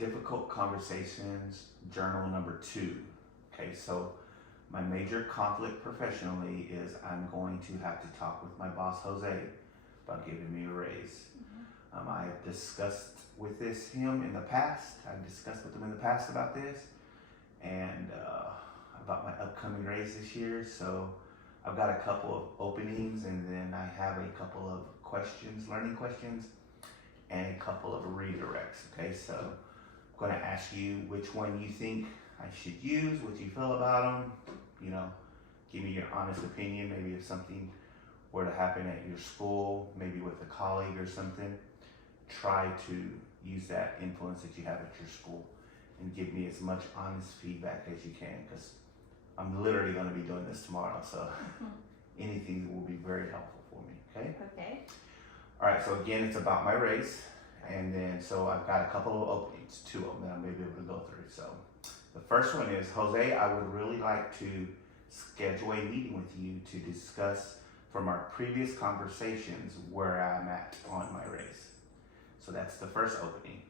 difficult conversations, journal number 2. Okay, so my major conflict professionally is I'm going to have to talk with my boss Jose about giving me a raise. I've discussed with him in the past. I've discussed with him in the past about this and about my upcoming raise this year. So I've got a couple of openings, and then I have a couple of questions, learning questions, and a couple of redirects. Okay, so I'm going to ask you which one you think I should use, what you feel about them. You know, give me your honest opinion. Maybe if something were to happen at your school, maybe with a colleague or something, try to use that influence that you have at your school and give me as much honest feedback as you can, because I'm literally going to be doing this tomorrow, so anything will be very helpful for me. Okay? Okay. All right, so again, it's about my race, and then so I've got a couple of openings, 2 of them that I may be able to go through. So the first one is, Jose, I would really like to schedule a meeting with you to discuss from our previous conversations where I'm at on my race. So that's the first opening.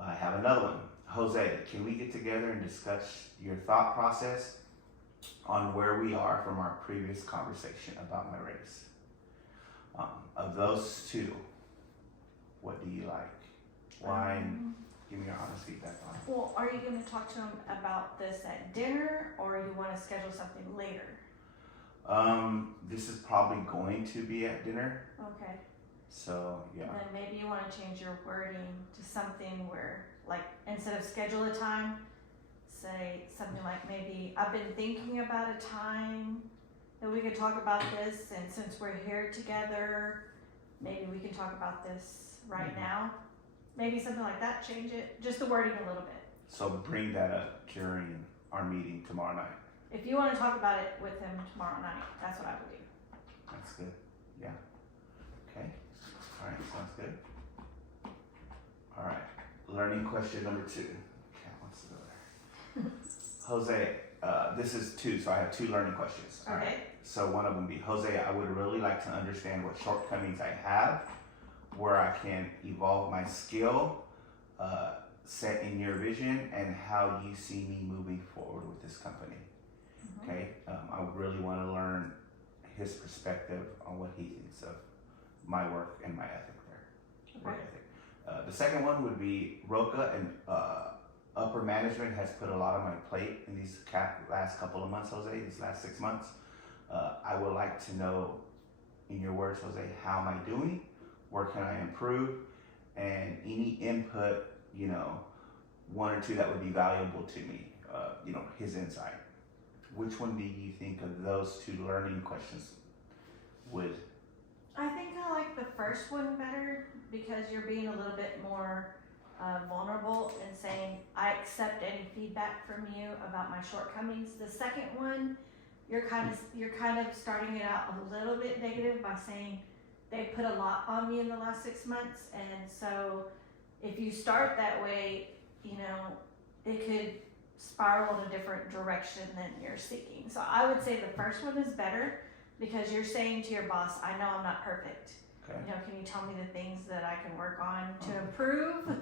I have another one. Jose, can we get together and discuss your thought process on where we are from our previous conversation about my race? Of those 2, what do you like? Why? And give me your honest feedback on it. Well, are you going to talk to him about this at dinner, or you want to schedule something later? This is probably going to be at dinner. Okay. So, yeah. And then maybe you want to change your wording to something where, like, instead of schedule a time, say something like, maybe I've been thinking about a time that we could talk about this, and since we're here together, maybe we can talk about this right now. Maybe something like that, change it, just the wording a little bit. So bring that up during our meeting tomorrow night. If you want to talk about it with him tomorrow night, that's what I would do. That's good. Yeah. Okay. All right. Sounds good. All right. Learning question number 2. Okay, what's the other? Jose, this is 2, so I have 2 learning questions. All Okay. right. So one of them be, Jose, I would really like to understand what shortcomings I have, where I can evolve my skill, set in your vision, and how you see me moving forward with this company. Okay, I really want to learn his perspective on what he thinks of my work and my ethic there. Work ethic. The second one would be Roca and upper management has put a lot on my plate in these last couple of months, Jose, these last 6 months. I would like to know, in your words, Jose, how am I doing? Where can I improve? And any input, 1 or 2 that would be valuable to me, his insight. Which one do you think of those 2 learning questions would? I think I like the first one better, because you're being a little bit more vulnerable and saying, I accept any feedback from you about my shortcomings. The second one, you're kind of starting it out a little bit negative by saying they put a lot on me in the last 6 months, and so if you start that way, it could spiral in a different direction than you're seeking. So I would say the first one is better, because you're saying to your boss, I know I'm not perfect. Okay. Can you tell me the things that I can work on to improve?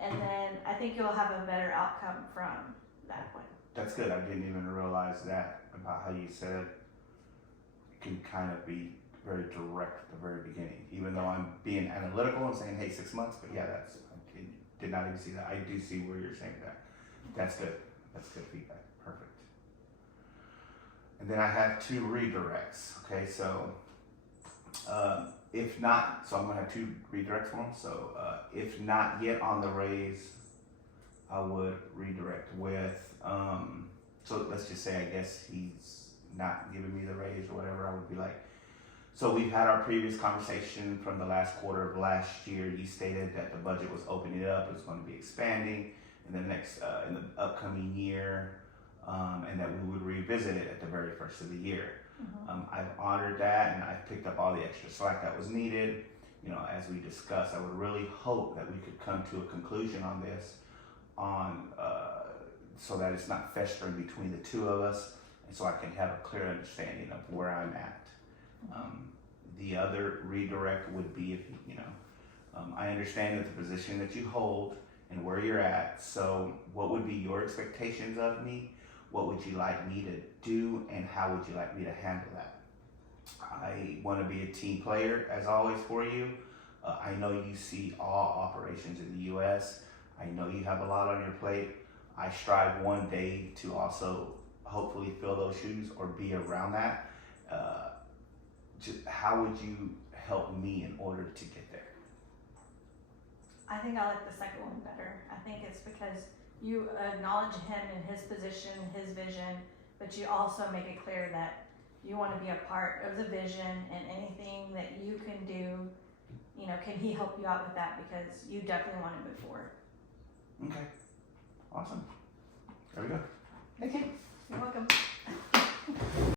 And then I think you'll have a better outcome from that one. That's good. I didn't even realize that about how you said it can kind of be very direct at the very beginning, even though I'm being analytical and saying, hey, 6 months, but yeah, I did not even see that. I do see where you're saying that. That's good. That's good feedback. Perfect. And then I have 2 redirects. Okay, so if not, so I'm gonna have 2 redirects for them. So if not yet on the raise, I would redirect with, so let's just say, I guess he's not giving me the raise or whatever. I would be like, so we've had our previous conversation from the last quarter of last year. You stated that the budget was opening up, it was going to be expanding in the next, in the upcoming year, and that we would revisit it at the very first of the year. I've honored that, and I've picked up all the extra slack that was needed. As we discussed, I would really hope that we could come to a conclusion on this, so that it's not festering between the 2 of us, and so I can have a clear understanding of where I'm at. The other redirect would be if, I understand that the position that you hold and where you're at. So what would be your expectations of me? What would you like me to do, and how would you like me to handle that? I want to be a team player as always for you. I know you see all operations in the U.S. I know you have a lot on your plate. I strive one day to also hopefully fill those shoes or be around that. How would you help me in order to get there? I think I like the second one better. I think it's because you acknowledge him and his position, his vision, but you also make it clear that you want to be a part of the vision, and anything that you can do, you know, can he help you out with that, because you definitely want to move forward. Okay, awesome. There we go. Okay, you're welcome.